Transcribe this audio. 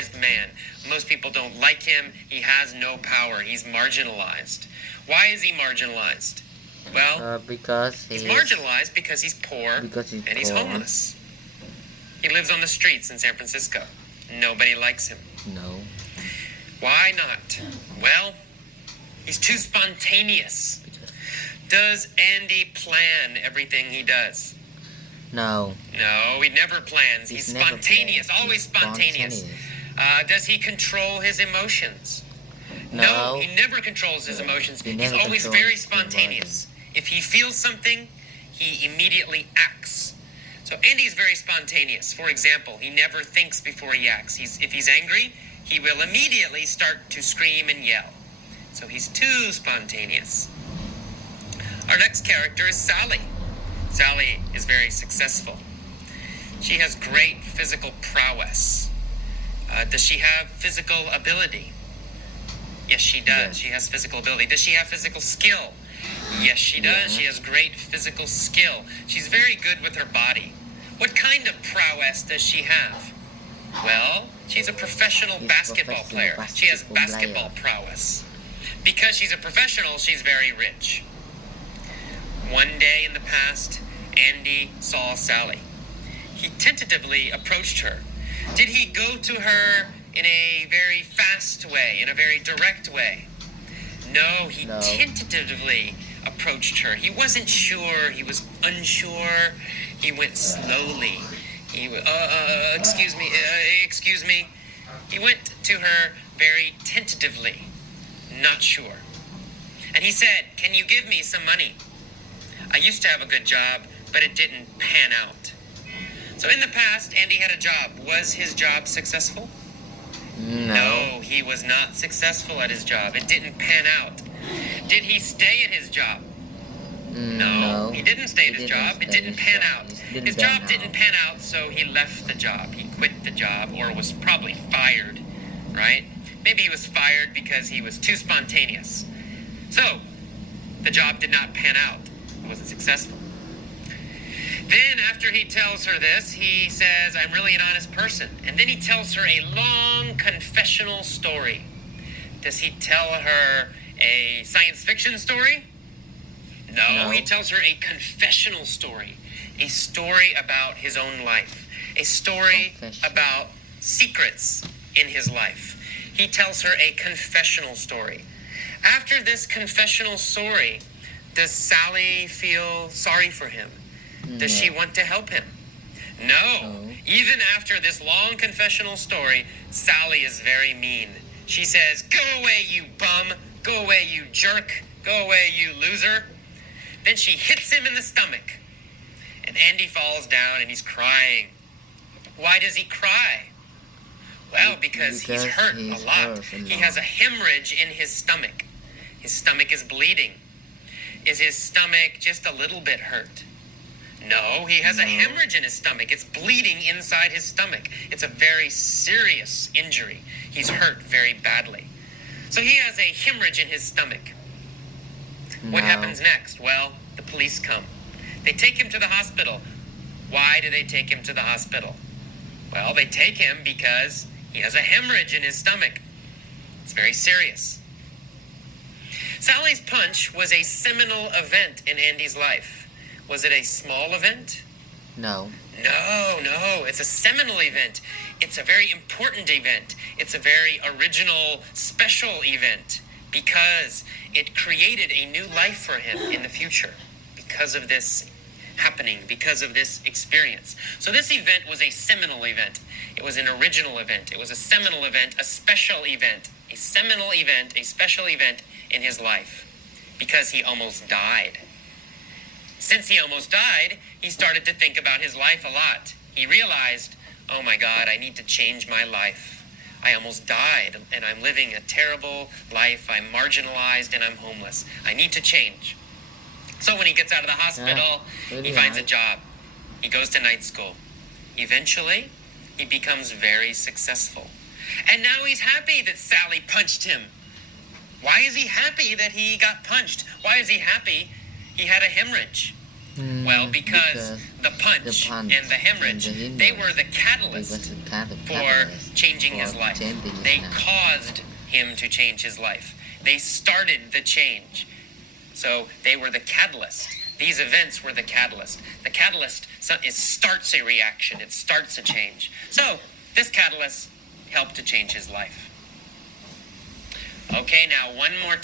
marginalized man. Most people don't like him. He has no power. He's marginalized. Why is he marginalized? Well, because he's marginalized because he's poor and he's homeless. He lives on the streets in San Francisco. Nobody likes him. No. Why not? Well, he's too spontaneous. Does Andy plan everything he does? No. No, he never plans. He's spontaneous, always spontaneous. Does he control his emotions? No, he never controls his emotions. He's always very spontaneous. If he feels something, he immediately acts. So Andy's very spontaneous. For example, he never thinks before he acts. If he's angry, he will immediately start to scream and yell. So he's too spontaneous. Our next character is Sally. Sally is very successful. She has great physical prowess. Does she have physical ability? Yes, she does. Yes. She has physical ability. Does she have physical skill? Yes, she does. Yeah. She has great physical skill. She's very good with her body. What kind of prowess does she have? Well, she's a professional basketball player. She has basketball prowess. Because she's a professional, she's very rich. One day in the past, Andy saw Sally. He tentatively approached her. Did he go to her in a very fast way, in a very direct way? No, he tentatively approached her. He wasn't sure. He was unsure. He went slowly. Excuse me. He went to her very tentatively, not sure. And he said, "Can you give me some money? I used to have a good job, but it didn't pan out." So in the past, Andy had a job. Was his job successful? No, he was not successful at his job. It didn't pan out. Did he stay at his job? No, he didn't stay at his job. It didn't pan out. His job didn't pan out, so he left the job. He quit the job, or was probably fired, right? Maybe he was fired because he was too spontaneous. So, the job did not pan out. It wasn't successful. Then, after he tells her this, he says, "I'm really an honest person." And then he tells her a long confessional story. Does he tell her a science fiction story? No, he tells her a confessional story. A story about his own life. A story about secrets in his life. He tells her a confessional story. After this confessional story, does Sally feel sorry for him? Does she want to help him? No. Even after this long confessional story, Sally is very mean. She says, "Go away, you bum. Go away, you jerk. Go away, you loser." Then she hits him in the stomach. And Andy falls down and he's crying. Why does he cry? Well, because he's hurt a lot. He has a hemorrhage in his stomach. His stomach is bleeding. Is his stomach just a little bit hurt? No, he has a hemorrhage in his stomach. It's bleeding inside his stomach. It's a very serious injury. He's hurt very badly. So he has a hemorrhage in his stomach. What happens next? Well, the police come. They take him to the hospital. Why do they take him to the hospital? Well, they take him because he has a hemorrhage in his stomach. It's very serious. Sally's punch was a seminal event in Andy's life. Was it a small event? No. No. It's a seminal event. It's a very important event. It's a very original, special event because it created a new life for him in the future because of this happening, because of this experience. So this event was a seminal event. It was an original event. It was a seminal event, a special event, a seminal event, a special event in his life because he almost died. Since he almost died, he started to think about his life a lot. He realized, oh my God, I need to change my life. I almost died and I'm living a terrible life. I'm marginalized and I'm homeless. I need to change. So when he gets out of the hospital, he finds a job. He goes to night school. Eventually, he becomes very successful. And now he's happy that Sally punched him. Why is he happy that he got punched? Why is he happy he had a hemorrhage? Well, because the punch and the hemorrhage, they were the catalyst for changing his life. They caused him to change his life. They started the change. So they were the catalyst. These events were the catalyst. The catalyst starts a reaction. It starts a change. So this catalyst helped to change his life. Okay, now one more